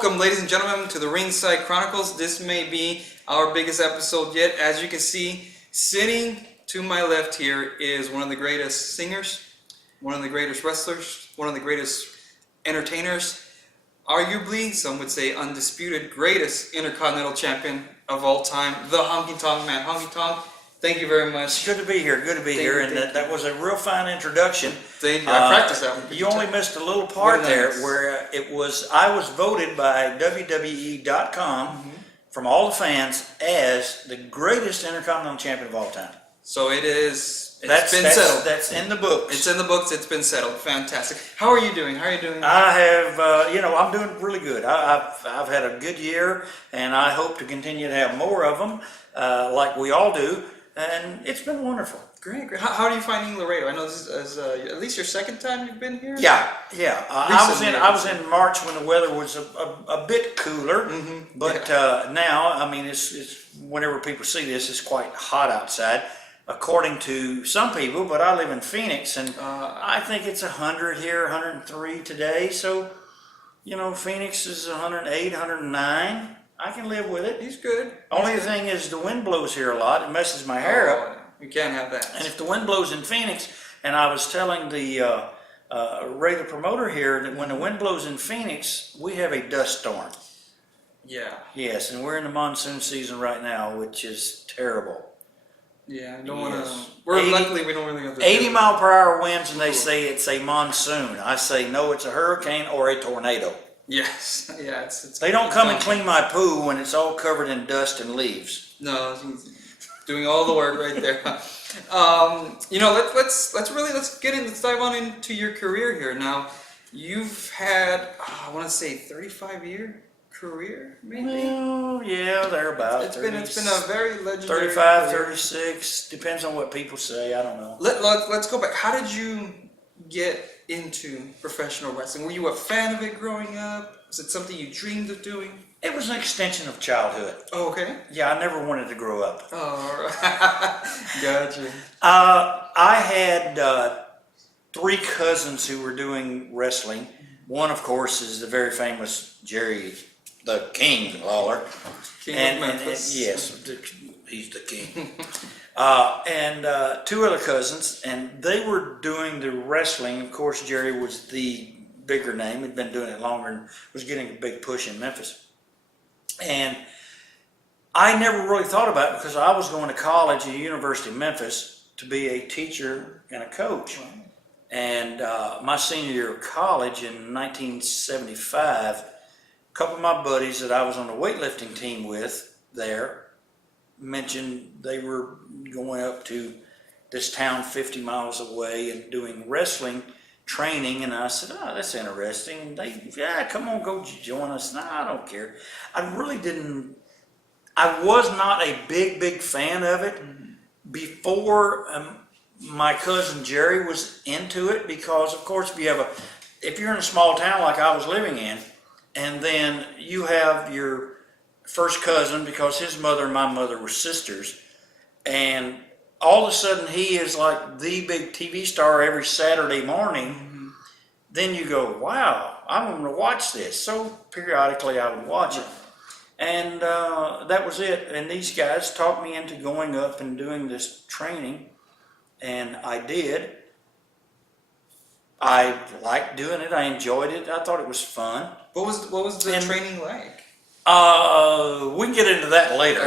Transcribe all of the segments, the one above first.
Welcome, ladies and gentlemen, to the Ringside Chronicles. This may be our biggest episode yet. As you can see, sitting to my left here is one of the greatest singers, one of the greatest wrestlers, one of the greatest entertainers, arguably, some would say undisputed, greatest Intercontinental Champion of all time, the Honky Tonk Man. Honky Tonk, thank you very much. It's good to be here. Good to be here. And that was a real fine introduction. Thank you. I practiced that one. You only missed a little part there where I was voted by WWE.com from all the fans as the greatest Intercontinental Champion of all time. So it is. It's been settled. That's in the books. It's in the books. It's been settled. Fantastic. How are you doing? How are you doing? I have, I'm doing really good. I've had a good year, and I hope to continue to have more of them, like we all do. And it's been wonderful. Great. How are you finding Laredo? I know this is at least your second time you've been here. Yeah. I was in March when the weather was a bit cooler, but now, I mean, it's whenever people see this, it's quite hot outside, according to some people. But I live in Phoenix, and I think it's 100 here, 103 today. So, Phoenix is 108, 109. I can live with it. He's good. Only thing is the wind blows here a lot. It messes my hair up. You can't have that. And if the wind blows in Phoenix, and I was telling the Ray, the promoter here, that when the wind blows in Phoenix, we have a dust storm. Yeah. Yes, and we're in the monsoon season right now, which is terrible. Yeah, I don't want to. Luckily, we don't really have to. 80-mile-per-hour winds, and they say it's a monsoon. I say no, it's a hurricane or a tornado. Yes. Yeah. They don't come and clean my pool when it's all covered in dust and leaves. No. Doing all the work right there. Let's dive on into your career here. Now, you've had I want to say 35-year career, maybe. Oh yeah, thereabouts. It's been a very legendary 35, career. 36, depends on what people say. I don't know. Let's go back. How did you get into professional wrestling? Were you a fan of it growing up? Was it something you dreamed of doing? It was an extension of childhood. Oh, okay. Yeah, I never wanted to grow up. Oh, all right. Gotcha. I had 3 cousins who were doing wrestling. One, of course, is the very famous Jerry the King Lawler. King of Memphis. Yes, he's the king. And 2 other cousins, and they were doing the wrestling. Of course, Jerry was the bigger name. He'd been doing it longer and was getting a big push in Memphis. And I never really thought about it because I was going to college at the University of Memphis to be a teacher and a coach. And my senior year of college in 1975, a couple of my buddies that I was on the weightlifting team with there mentioned they were going up to this town 50 miles away and doing wrestling training, and I said, "Oh, that's interesting." Come on, go join us. Nah, I don't care. I was not a big fan of it before my cousin Jerry was into it, because of course if you're in a small town like I was living in, and then you have your first cousin, because his mother and my mother were sisters, and all of a sudden he is like the big TV star every Saturday morning, then you go, wow, I'm going to watch this. So periodically I would watch it. And that was it. And these guys talked me into going up and doing this training, and I did. I liked doing it. I enjoyed it. I thought it was fun. What was the training like? We can get into that later.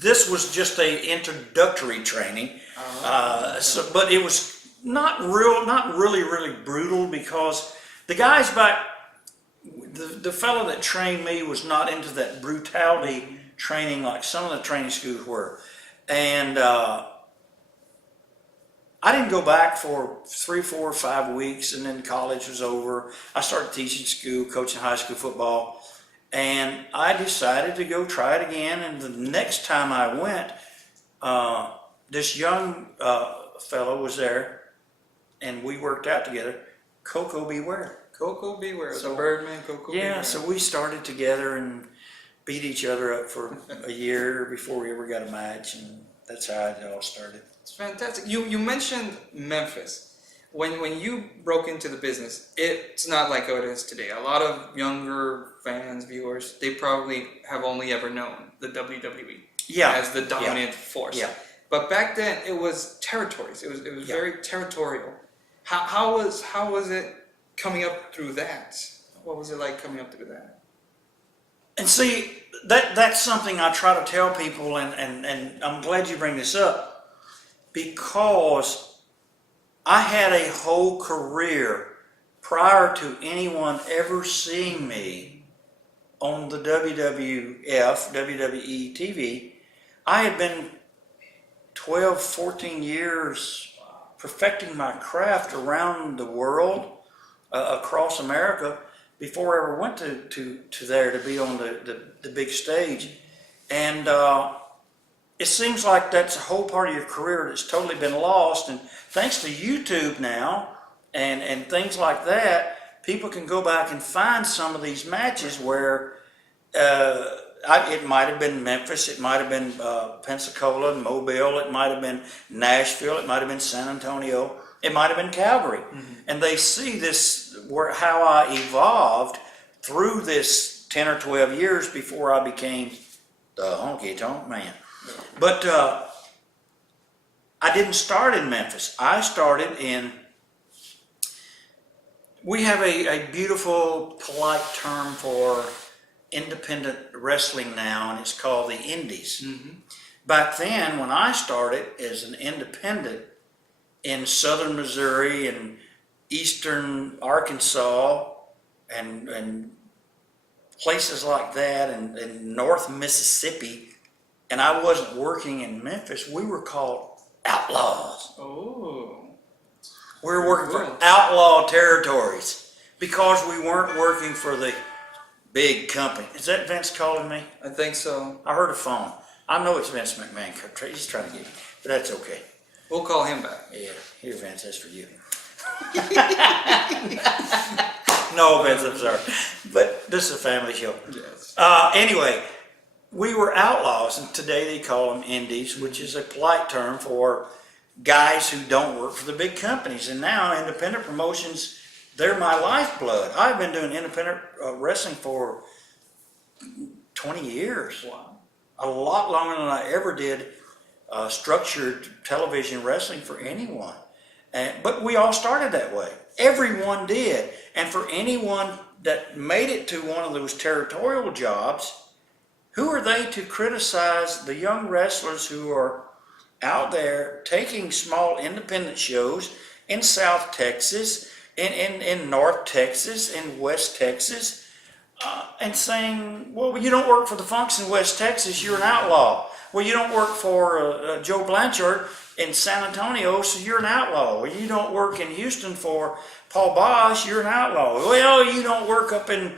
This was just a introductory training. But it was not really brutal, because the guys the fellow that trained me was not into that brutality training like some of the training schools were. And I didn't go back for 3, 4, 5 weeks, and then college was over. I started teaching school, coaching high school football. And I decided to go try it again. And the next time I went, this young fellow was there, and we worked out together. Coco Beware. Coco Beware, the Birdman, Coco Beware. Yeah, so we started together and beat each other up for a year before we ever got a match, and that's how it all started. It's fantastic. You mentioned Memphis. when you broke into the business, it's not like how it is today. A lot of younger fans, viewers, they probably have only ever known the WWE as the dominant force. Yeah. But back then, it was territories. It was very territorial. How was it coming up through that? What was it like coming up through that? And see, that's something I try to tell people, and I'm glad you bring this up, because I had a whole career prior to anyone ever seeing me on the WWE TV. I had been 12, 14 years perfecting my craft around the world, across America, before I ever went to there to be on the big stage. And it seems like that's a whole part of your career that's totally been lost. And thanks to YouTube now and things like that, people can go back and find some of these matches where it might have been Memphis, it might have been Pensacola, Mobile, it might have been Nashville, it might have been San Antonio, it might have been Calgary. And they see this, how I evolved through this 10 or 12 years before I became the Honky Tonk Man. But I didn't start in Memphis. I started we have a beautiful, polite term for independent wrestling now, and it's called the Indies. Back then, when I started as an independent in southern Missouri and eastern Arkansas and places like that, and north Mississippi, and I wasn't working in Memphis, we were called outlaws. Oh. We were working for outlaw territories because we weren't working for the big company. Is that Vince calling me? I think so. I heard a phone. I know it's Vince McMahon. He's trying to get me, but that's okay. We'll call him back. Yeah, here, Vince, that's for you. No, Vince, I'm sorry. But this is a family show. Yes. Anyway, we were outlaws, and today they call them indies, which is a polite term for guys who don't work for the big companies. And now independent promotions, they're my lifeblood. I've been doing independent wrestling for 20 years. Wow. A lot longer than I ever did structured television wrestling for anyone. But we all started that way. Everyone did. And for anyone that made it to one of those territorial jobs, who are they to criticize the young wrestlers who are out there taking small independent shows in South Texas, in North Texas, in West Texas, and saying, well, you don't work for the Funks in West Texas, you're an outlaw. Well, you don't work for Joe Blanchard in San Antonio, so you're an outlaw. Well, you don't work in Houston for Paul Bosch, you're an outlaw. Well, you don't work up in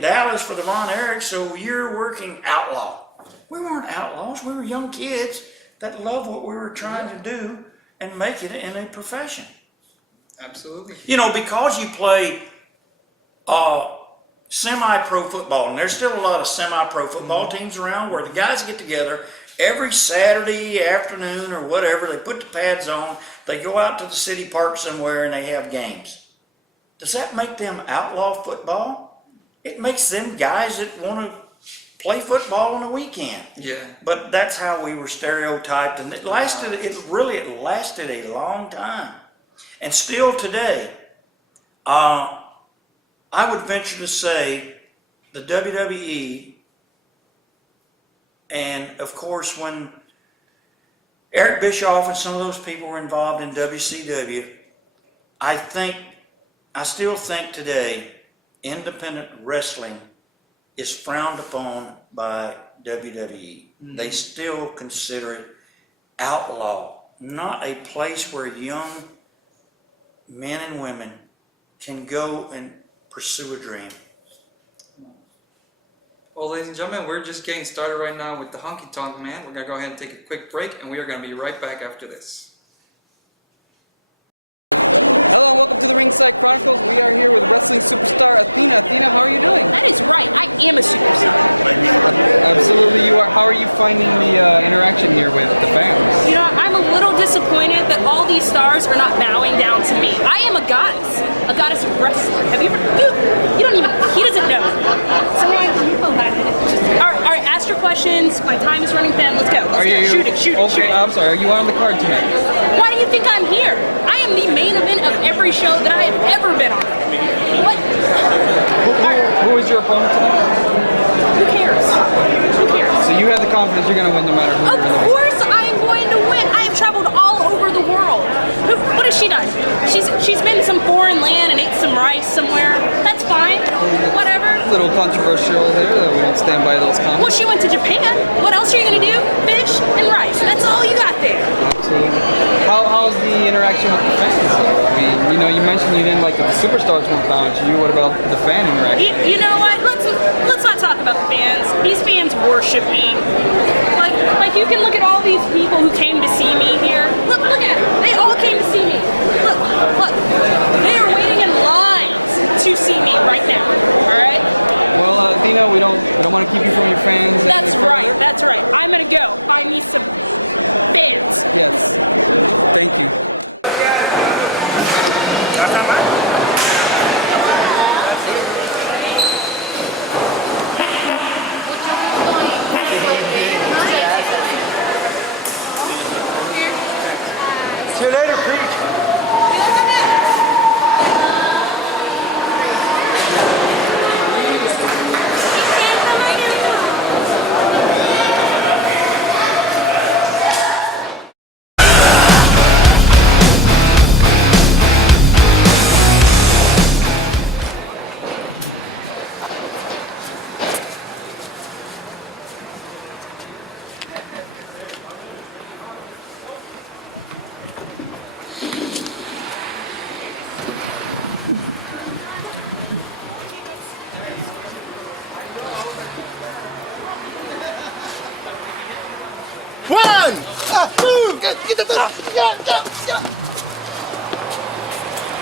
Dallas for the Von Erich, so you're working outlaw. We weren't outlaws. We were young kids that loved what we were trying to do and make it in a profession. Absolutely. You know, because you play semi-pro football, and there's still a lot of semi-pro football teams around where the guys get together every Saturday afternoon or whatever, they put the pads on, they go out to the city park somewhere and they have games. Does that make them outlaw football? It makes them guys that want to play football on the weekend. Yeah. But that's how we were stereotyped, and it lasted a long time. And still today, I would venture to say the WWE, and of course when Eric Bischoff and some of those people were involved in WCW, I still think today independent wrestling is frowned upon by WWE. They still consider it outlaw, not a place where young men and women can go and pursue a dream. Well, ladies and gentlemen, we're just getting started right now with the Honky Tonk Man. We're going to go ahead and take a quick break, and we are going to be right back after this. Hello and welcome to the Ringside Chronicles. We are here with wrestling superstar Athena. Athena, how are you doing? That is right. I am a superstar. Absolutely, you are. How are you finding the interaction here with the fans? You know, I'm a little disappointed that all these stars are not bowing down to me. I am a goddess wrestler. Have you ever? You don't even. He doesn't know. So all right, ask your questions. My time is running thin. Let's go. Shoot it. Okay, I'm sorry. Are you on the card tonight? Why do you think I'm here? I am the main event of every show that I have ever been on. What? Who is your opponent tonight? Who cares? Who cares? So you have the confidence you're going to win no matter who. Of course I am going to win. I have traveled all over the world. What has she done? She's been to some foreign land and ate some rice somewhere. That's fine. Whatever. A little controversial there that we don't stand by those comments. Well, she went to Japan. What else are you going to do? Fish and rice. That's all you got there. Absolutely. How's the interaction with the fans? I mean, you mentioned you didn't like that the superstars weren't bowing to you. What about the fan interaction? You know what? Let's not talk about the fans. These fans worship me. Like you can look at all these people who came to see me here. Look at them. They all came to see me. Look. They are waiting in lines to see me right now. All right. Well, Dina, we don't want to keep you from your fans. That's right. I'm gonna go find me some fans. Yes. Thank you.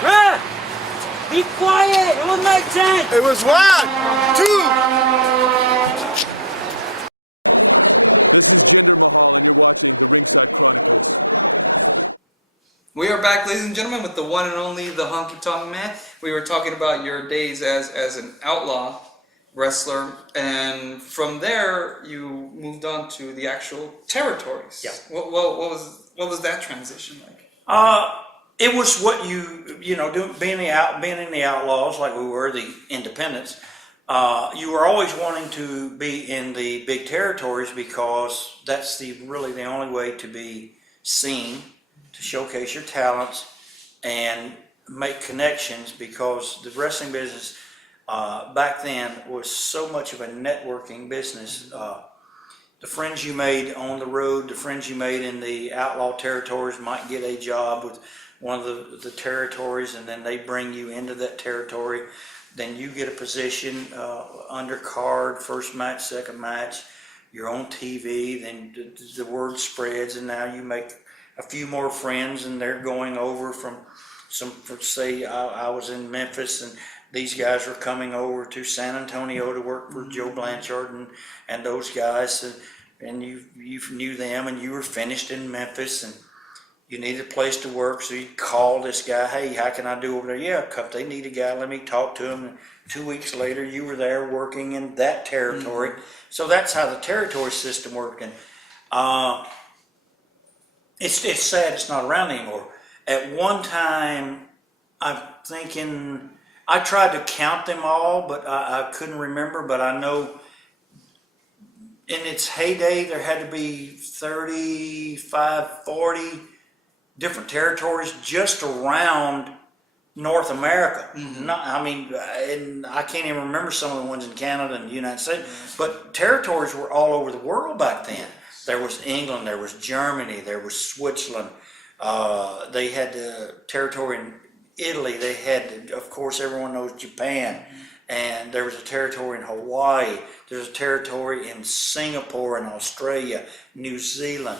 Bruh! Be quiet! It will make sense! It was 1, 2. This is Jinder Mahal, and you're watching the Ringside Chronicles. We are back, ladies and gentlemen, with the one and only, the Honky Tonk Man. We were talking about your days as an outlaw wrestler, and from there you moved on to the actual territories. Yeah. What was that transition like? It was what being in the Outlaws like we were, the independents. You were always wanting to be in the big territories because that's really the only way to be seen, to showcase your talents and make connections, because the wrestling business back then was so much of a networking business. The friends you made on the road, the friends you made in the outlaw territories might get a job with one of the territories, and then they bring you into that territory. Then you get a position, undercard, first match, second match, you're on TV, then the word spreads, and now you make a few more friends, and they're going over say I was in Memphis, and these guys were coming over to San Antonio to work for Joe Blanchard and those guys, and you knew them, and you were finished in Memphis, and you needed a place to work, so you call this guy, hey, how can I do over there? Yeah, they need a guy, let me talk to him. And 2 weeks later, you were there working in that territory. Mm-hmm. So that's how the territory system worked. And it's sad it's not around anymore. At one time, I'm thinking, I tried to count them all, but I couldn't remember, but I know in its heyday, there had to be 35, 40 different territories just around North America. Mm-hmm. And I can't even remember some of the ones in Canada and the United States, but territories were all over the world back then. There was England, there was Germany, there was Switzerland. They had the territory in Italy. They had, of course, everyone knows Japan. And there was a territory in Hawaii. There's a territory in Singapore and Australia, New Zealand.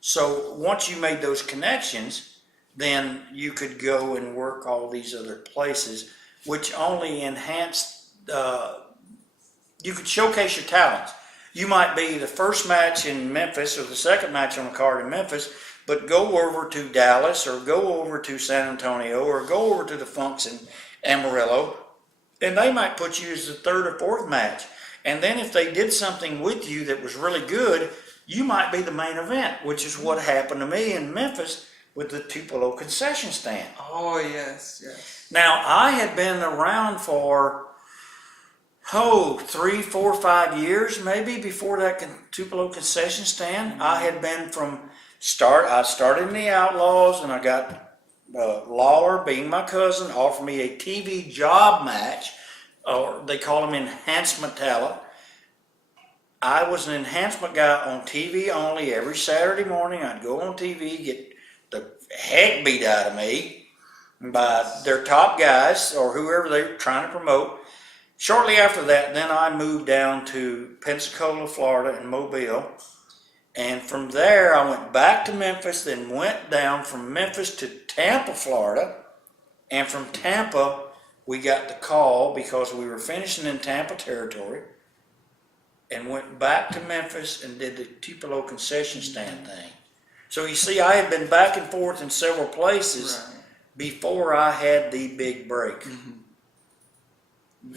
So once you made those connections, then you could go and work all these other places, which only enhanced, you could showcase your talents. You might be the first match in Memphis or the second match on the card in Memphis, but go over to Dallas or go over to San Antonio or go over to the Funks in Amarillo, and they might put you as the third or fourth match. And then if they did something with you that was really good, you might be the main event, which is what happened to me in Memphis with the Tupelo concession stand. Oh, yes, yes. Now, I had been around for, 3, 4, 5 years maybe before that Tupelo concession stand. I had been I started in the Outlaws, and I got Lawler, being my cousin, offered me a TV job match, or they call them enhancement talent. I was an enhancement guy on TV only. Every Saturday morning I'd go on TV, get the heck beat out of me by their top guys or whoever they were trying to promote. Shortly after that, then I moved down to Pensacola, Florida, and Mobile. And from there, I went back to Memphis, then went down from Memphis to Tampa, Florida. And from Tampa, we got the call because we were finishing in Tampa territory, and went back to Memphis and did the Tupelo concession stand thing. So you see, I had been back and forth in several places before I had the big break.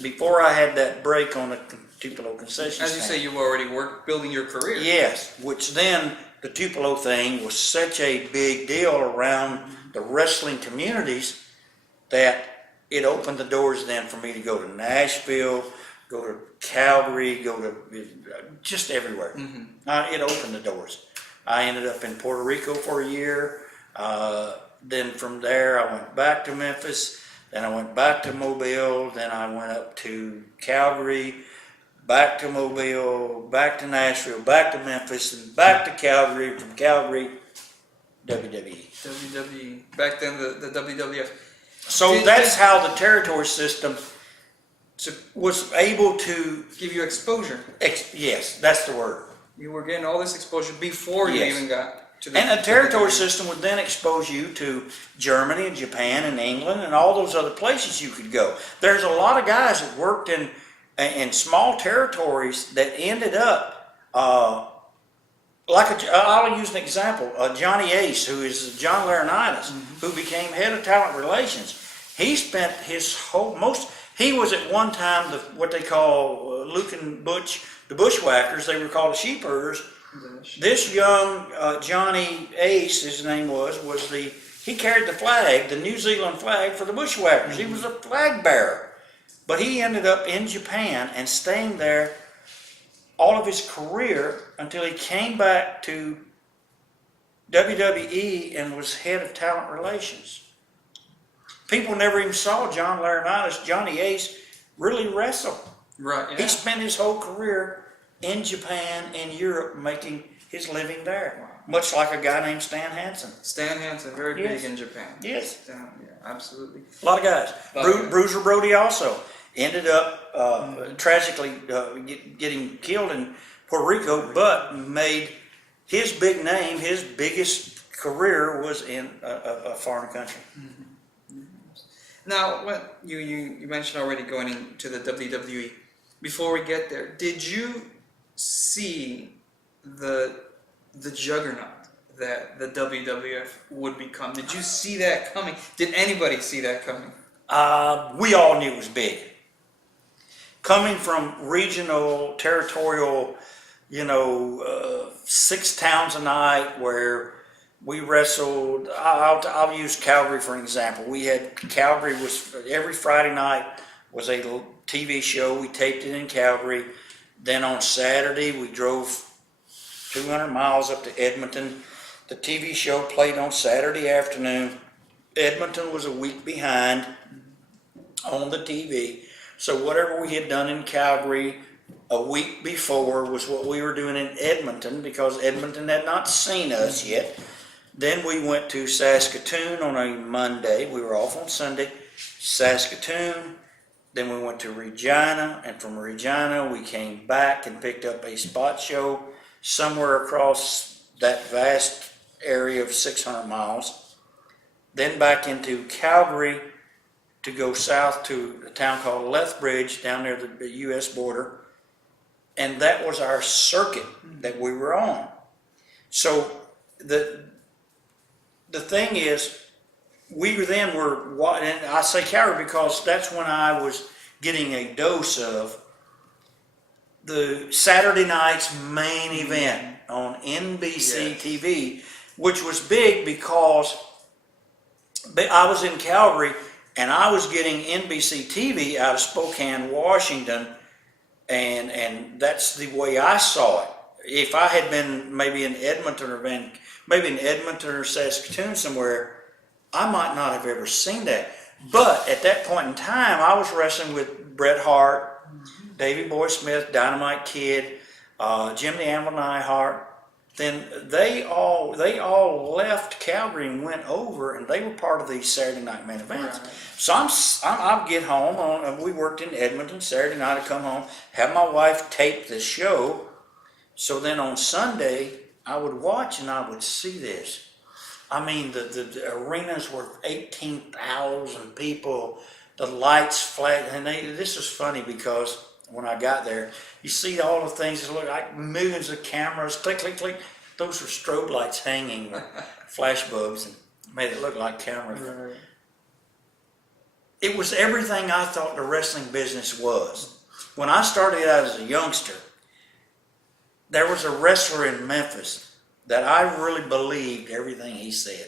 Before I had that break on the Tupelo concession As you stand. say, you already worked building your career. Yes, which then the Tupelo thing was such a big deal around the wrestling communities that it opened the doors then for me to go to Nashville, go to Calgary, go to just everywhere. It opened the doors. I ended up in Puerto Rico for a year. Then from there I went back to Memphis. Then I went back to Mobile. Then I went up to Calgary, back to Mobile, back to Nashville, back to Memphis, and back to Calgary. From Calgary, WWE. WWE. Back then, the WWF. So that's how the territory system was able to give you exposure. Yes, that's the word. You were getting all this exposure before you even got to the... And a territory system would then expose you to Germany and Japan and England and all those other places you could go. There's a lot of guys that worked in small territories that ended up, I'll use an example, Johnny Ace, who is John Laurinaitis, who became head of talent relations. He spent his he was at one time what they call Luke and Butch, the Bushwhackers. They were called the Sheepherders. This young Johnny Ace, his name he carried the flag, the New Zealand flag for the Bushwhackers. He was a flag bearer. But he ended up in Japan and staying there all of his career until he came back to WWE and was head of talent relations. People never even saw John Laurinaitis, Johnny Ace, really wrestle. Right. Yeah. He spent his whole career in Japan and Europe making his living there. Much like a guy named Stan Hansen. Stan Hansen, very big in Japan. Yes. Yeah, absolutely. A lot of guys. Bruiser Brody also ended up tragically getting killed in Puerto Rico, but made his big name, his biggest career was in a foreign country. Now, what you mentioned already going into the WWE. Before we get there, did you see the juggernaut that the WWF would become? Did you see that coming? Did anybody see that coming? We all knew it was big. Coming from regional, territorial, 6 towns a night where we wrestled. I'll use Calgary for an example. Calgary was every Friday night was a TV show. We taped it in Calgary. Then on Saturday we drove 200 miles up to Edmonton. The TV show played on Saturday afternoon. Edmonton was a week behind on the TV. So whatever we had done in Calgary a week before was what we were doing in Edmonton, because Edmonton had not seen us yet. Then we went to Saskatoon on a Monday. We were off on Sunday. Saskatoon. Then we went to Regina, and from Regina we came back and picked up a spot show somewhere across that vast area of 600 miles. Then back into Calgary to go south to a town called Lethbridge down near the U.S. border. And that was our circuit that we were on. So the thing is, we then were, and I say Calgary because that's when I was getting a dose of the Saturday night's main event on NBC TV, which was big because I was in Calgary and I was getting NBC TV out of Spokane, Washington, and that's the way I saw it. If I had been maybe in Edmonton or Saskatoon somewhere, I might not have ever seen that. But at that point in time, I was wrestling with Bret Hart, Davey Boy Smith, Dynamite Kid, Jim the Anvil Neidhart. Then they all left Calgary and went over, and they were part of these Saturday night main events. Right. So I'd get home. We worked in Edmonton. Saturday night, I'd come home, have my wife tape the show. So then on Sunday, I would watch and I would see this. I mean, the arenas were 18,000 people, the lights flash, and this is funny because when I got there, you see all the things that look like millions of cameras, click, click, click. Those were strobe lights hanging, flash bulbs, and made it look like cameras. Right. It was everything I thought the wrestling business was. When I started out as a youngster, there was a wrestler in Memphis that I really believed everything he said.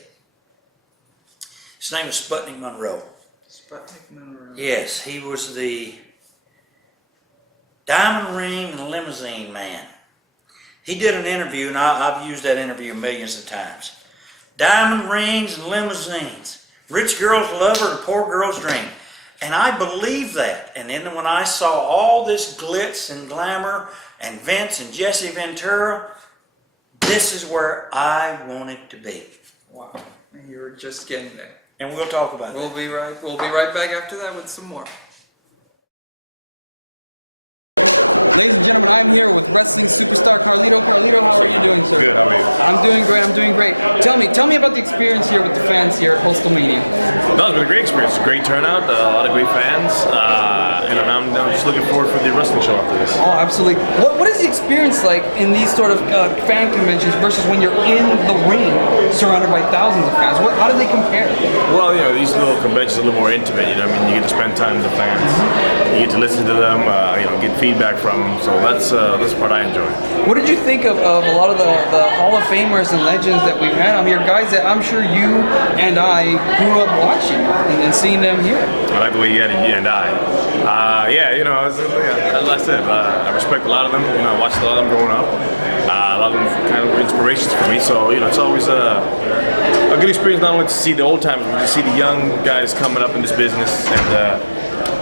His name was Sputnik Monroe. Sputnik Monroe. Yes, he was the Diamond Ring and Limousine Man. He did an interview, and I've used that interview millions of times. Diamond rings and limousines. Rich girl's lover and poor girl's dream. And I believed that. And then when I saw all this glitz and glamour and Vince and Jesse Ventura, this is where I wanted to be. Wow. You were just getting there. And we'll talk about it. We'll be right back after that with some more. Ladies and gentlemen, I'm here with wrestling superstar Carlito. Carlito, how are you doing, sir? Good, how are you? I'm doing great. Tell me about the experience here with the fans here at Coastal Mania. No, it's been a great experience. A great turnout, a lot of great fans, and I'm just looking forward for the wrestling show after this. Oh, absolutely. What is the experience like in these sort of fan conventions versus when you're in the ring surrounded by thousands of fans? How do they compare? Well, these little conventions are a little more intimate. You get to spend time with the fans. You get to listen to them. Get feedback from them. So that's the part I enjoy. What did you think of a lot of the Hall of Famers and legends that we've had on here? Guys that I'm sure you and I grew up watching and seeing them here. I like the way you added you and I. As I said, I respect a lot of them. I watched a lot of them growing up. A lot of them kind of inspirations for me. So it's always a good experience not only to see the old timers, but to see the young guys coming up in this business and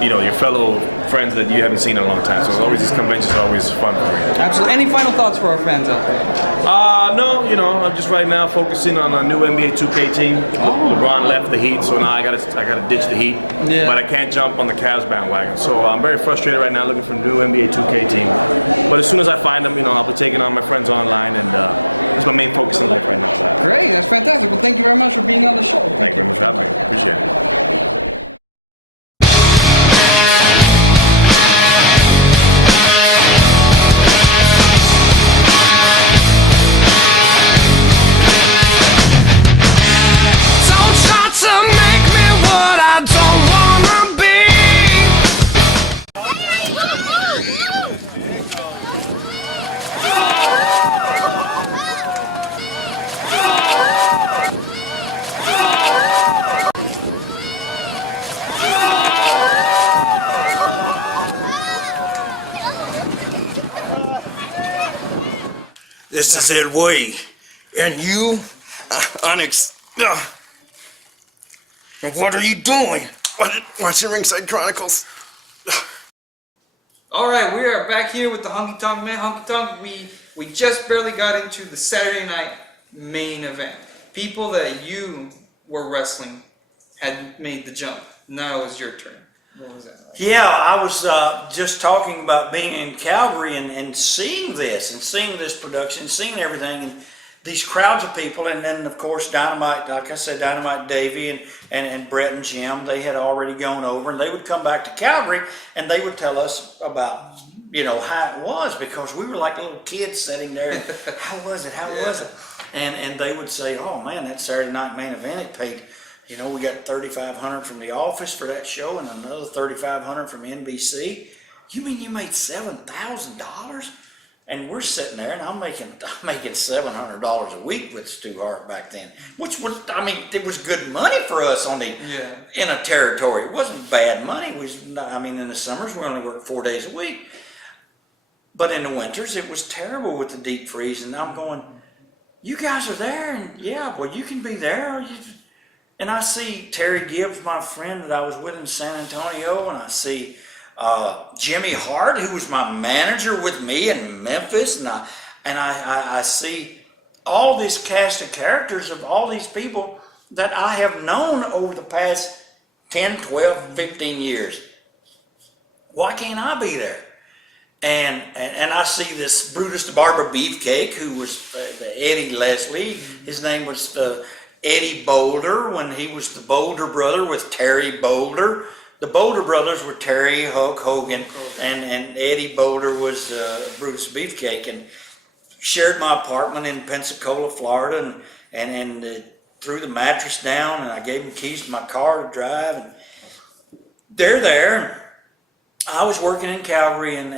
your fellow friends that you haven't seen in a long time. So always these conventions are always fun for me. Absolutely. Any final thoughts for our fans out there? No. I'm just right now focusing on a new NBA 2K team. LeBron left the Heat, so now I gotta ditch the Heat. Yeah. But I can't jump on the Cavs bandwagon. So I'm very frustrated right now looking for a new NBA 2K team. But as soon as I find them, I'll be taking on my friends online, and that's my main focus in life right now. So. Great. That's fantastic. Well, thank you very much for being on the show. Thank you very much for having me. Appreciate it. This is Ed Way, and you, Onyx. What are you doing? Watching Ringside Chronicles. All right, we are back here with the Honky Tonk Man. Honky Tonk, we just barely got into the Saturday night main event. People that you were wrestling had made the jump. Now it was your turn. What was that like? Yeah, I was just talking about being in Calgary and seeing this and seeing this production, seeing everything, and these crowds of people, and then of course Dynamite, like I said, Dynamite Davey and Brett and Jim, they had already gone over, and they would come back to Calgary and they would tell us about how it was, because we were like little kids sitting there. How was it? And they would say, oh man, that Saturday night main event, it paid, you know, we got $3,500 from The Office for that show and another $3,500 from NBC. You mean you made $7,000? And we're sitting there, and I'm making $700 a week with Stu Hart back then, which was, I mean, it was good money for us on the in a territory. It wasn't bad money. It was, I mean, in the summers we only worked 4 days a week, but in the winters it was terrible with the deep freeze. And I'm going, you guys are there, and yeah, well, you can be there. And I see Terry Gibbs, my friend that I was with in San Antonio, and I see Jimmy Hart, who was my manager with me in Memphis, and I see all this cast of characters of all these people that I have known over the past 10, 12, 15 years. Why can't I be there? And I see this Brutus the Barber Beefcake, who was Eddie Leslie. His name was Eddie Boulder when he was the Boulder brother with Terry Boulder. The Boulder brothers were Terry, Hulk Hogan, and Eddie Boulder was Brutus Beefcake, and shared my apartment in Pensacola, Florida, and threw the mattress down, and I gave them keys to my car to drive, and they're there. I was working in Calgary, and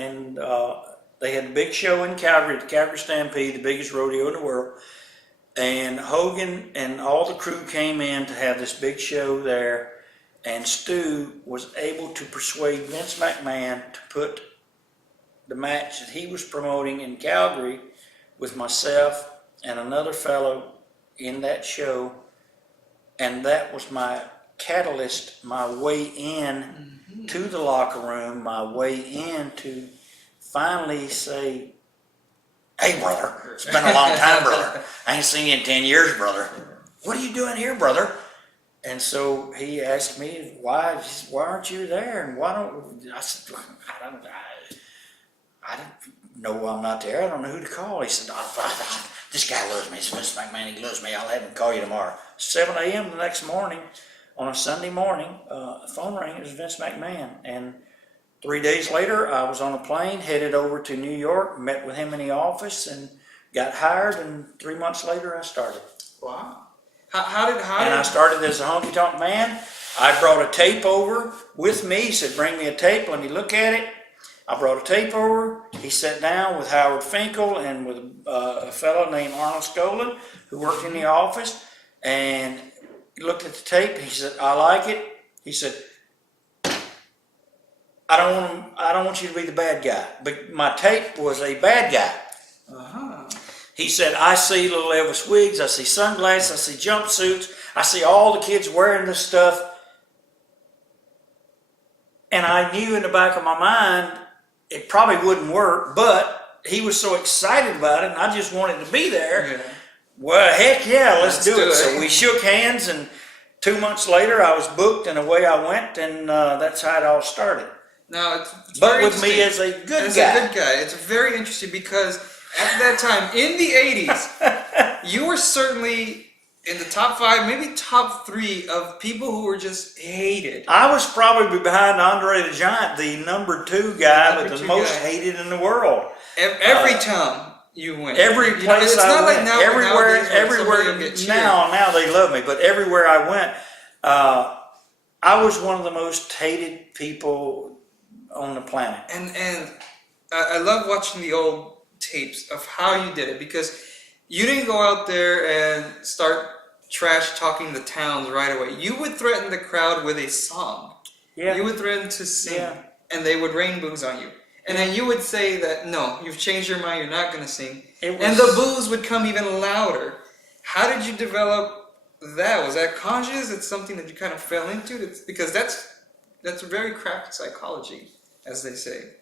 they had a big show in Calgary, the Calgary Stampede, the biggest rodeo in the world, and Hogan and all the crew came in to have this big show there. And Stu was able to persuade Vince McMahon to put the match that he was promoting in Calgary with myself and another fellow in that show. And that was my catalyst, my way in to the locker room, my way in to finally say, hey, brother, it's been a long time, brother. I ain't seen you in 10 years, brother. What are you doing here, brother? And so he asked me, why aren't you there? And why don't, I said, I don't know why I'm not there. I don't know who to call. He said, this guy loves me. It's Vince McMahon, he loves me. I'll have him call you tomorrow. 7 a.m. the next morning, on a Sunday morning, phone rang, it was Vince McMahon. And 3 days later, I was on a plane, headed over to New York, met with him in the office, and got hired, and 3 months later, I started. Wow. How did I started as a Honky Tonk Man. I brought a tape over with me. He said, bring me a tape, let me look at it. I brought a tape over. He sat down with Howard Finkel and with a fellow named Arnold Skolin, who worked in the office, and he looked at the tape. He said, I like it. He said, I don't want you to be the bad guy. But my tape was a bad guy. He said, I see little Elvis wigs, I see sunglasses, I see jumpsuits, I see all the kids wearing this stuff. And I knew in the back of my mind, it probably wouldn't work, but he was so excited about it, and I just wanted to be there. Yeah. Well, heck yeah, let's do it. So we shook hands, and 2 months later, I was booked, and away I went, and that's how it all started. Now, it's but with me as a good guy. It's very interesting because at that time, in the 80s, you were certainly in the top 5, maybe top 3 of people who were just hated. I was probably behind Andre the Giant, the number 2 guy, but the most hated in the world. Every town you went. Every place it's not like now, everywhere now they love me, but everywhere I went, I was one of the most hated people on the planet. And I love watching the old tapes of how you did it, because you didn't go out there and start trash talking the towns right away. You would threaten the crowd with a song. Yeah. You would threaten to sing, and they would rain boos on you. And then you would say that, no, you've changed your mind, you're not going to sing. And the boos would come even louder. How did you develop that? Was that conscious? It's something that you kind of fell into? Because that's very crafty psychology, as they say.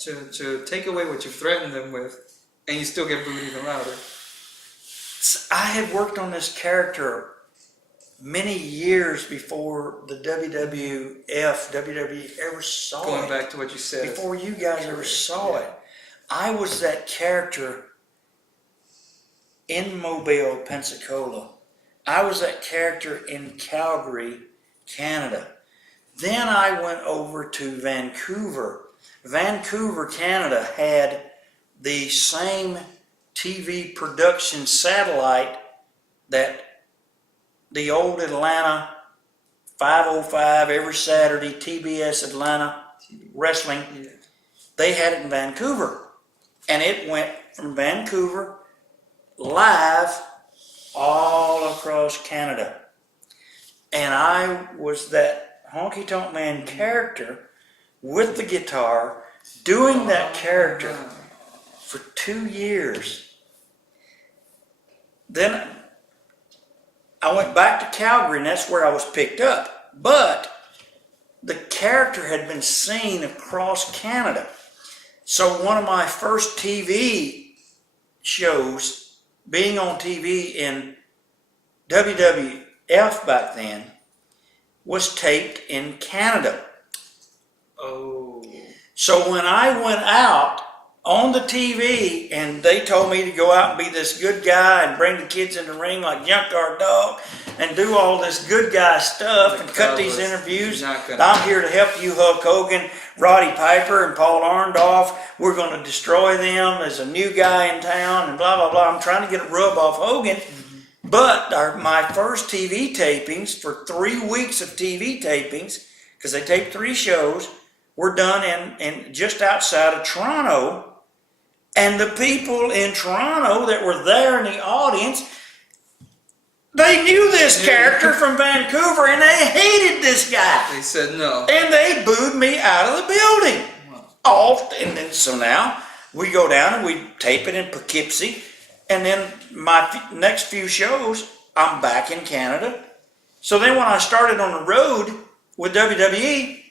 To take away what you threatened them with, and you still get booed even louder. I had worked on this character many years before the WWE ever saw it. Going back to what you said. Before you guys ever saw it. I was that character in Mobile, Pensacola. I was that character in Calgary, Canada. Then I went over to Vancouver. Vancouver, Canada had the same TV production satellite that the old Atlanta 505 every Saturday, TBS Atlanta Wrestling, they had it in Vancouver. And it went from Vancouver live all across Canada. And I was that Honky Tonk Man character with the guitar, doing that character for 2 years. Then I went back to Calgary, and that's where I was picked up. But the character had been seen across Canada. So one of my first TV shows, being on TV in WWF back then, was taped in Canada. Oh. So when I went out on the TV and they told me to go out and be this good guy and bring the kids in the ring like Junkyard Dog and do all this good guy stuff and cut these interviews, I'm here to help you, Hulk Hogan, Roddy Piper, and Paul Arndorff. We're going to destroy them as a new guy in town and blah, blah, blah. I'm trying to get a rub off Hogan. But my first TV tapings, for 3 weeks of TV tapings, because they taped 3 shows, were done in just outside of Toronto. And the people in Toronto that were there in the audience, they knew this character from Vancouver and they hated this guy. They said no. And they booed me out of the building. And then, so now we go down and we tape it in Poughkeepsie. And then my next few shows, I'm back in Canada. So then when I started on the road with WWE,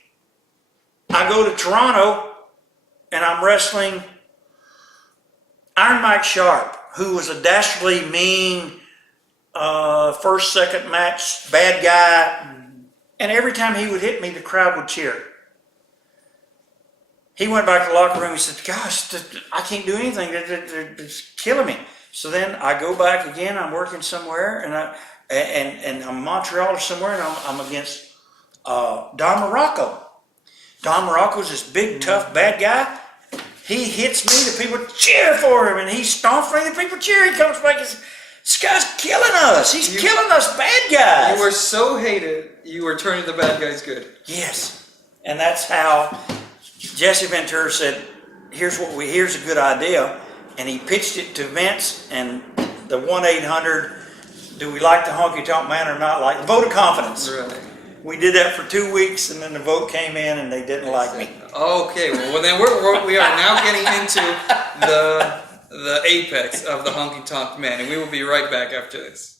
I go to Toronto and I'm wrestling Iron Mike Sharp, who was a dastardly mean first, second match bad guy. And every time he would hit me, the crowd would cheer. He went back to the locker room and said, gosh, I can't do anything. It's killing me. So then I go back again. I'm working somewhere, and I'm in Montreal or somewhere, and I'm against Don Morocco. Don Morocco's this big, tough, bad guy. He hits me, the people cheer for him, and he stomps me, the people cheer. He comes back and says, this guy's killing us. He's killing us bad guys. You were so hated, you were turning the bad guys good. Yes. And that's how Jesse Ventura said, here's a good idea. And he pitched it to Vince and the 1-800, do we like the Honky Tonk Man or not like? Vote of confidence. Right. We did that for 2 weeks, and then the vote came in, and they didn't like me. Okay, well then we are now getting into the apex of the Honky Tonk Man, and we will be right back after this.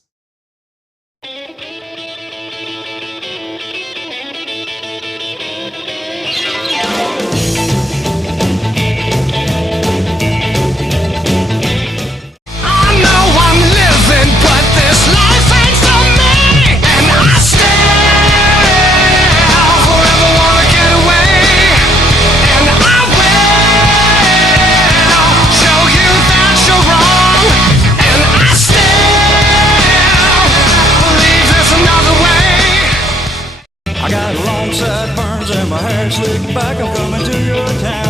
Slick back, I'm coming to your town.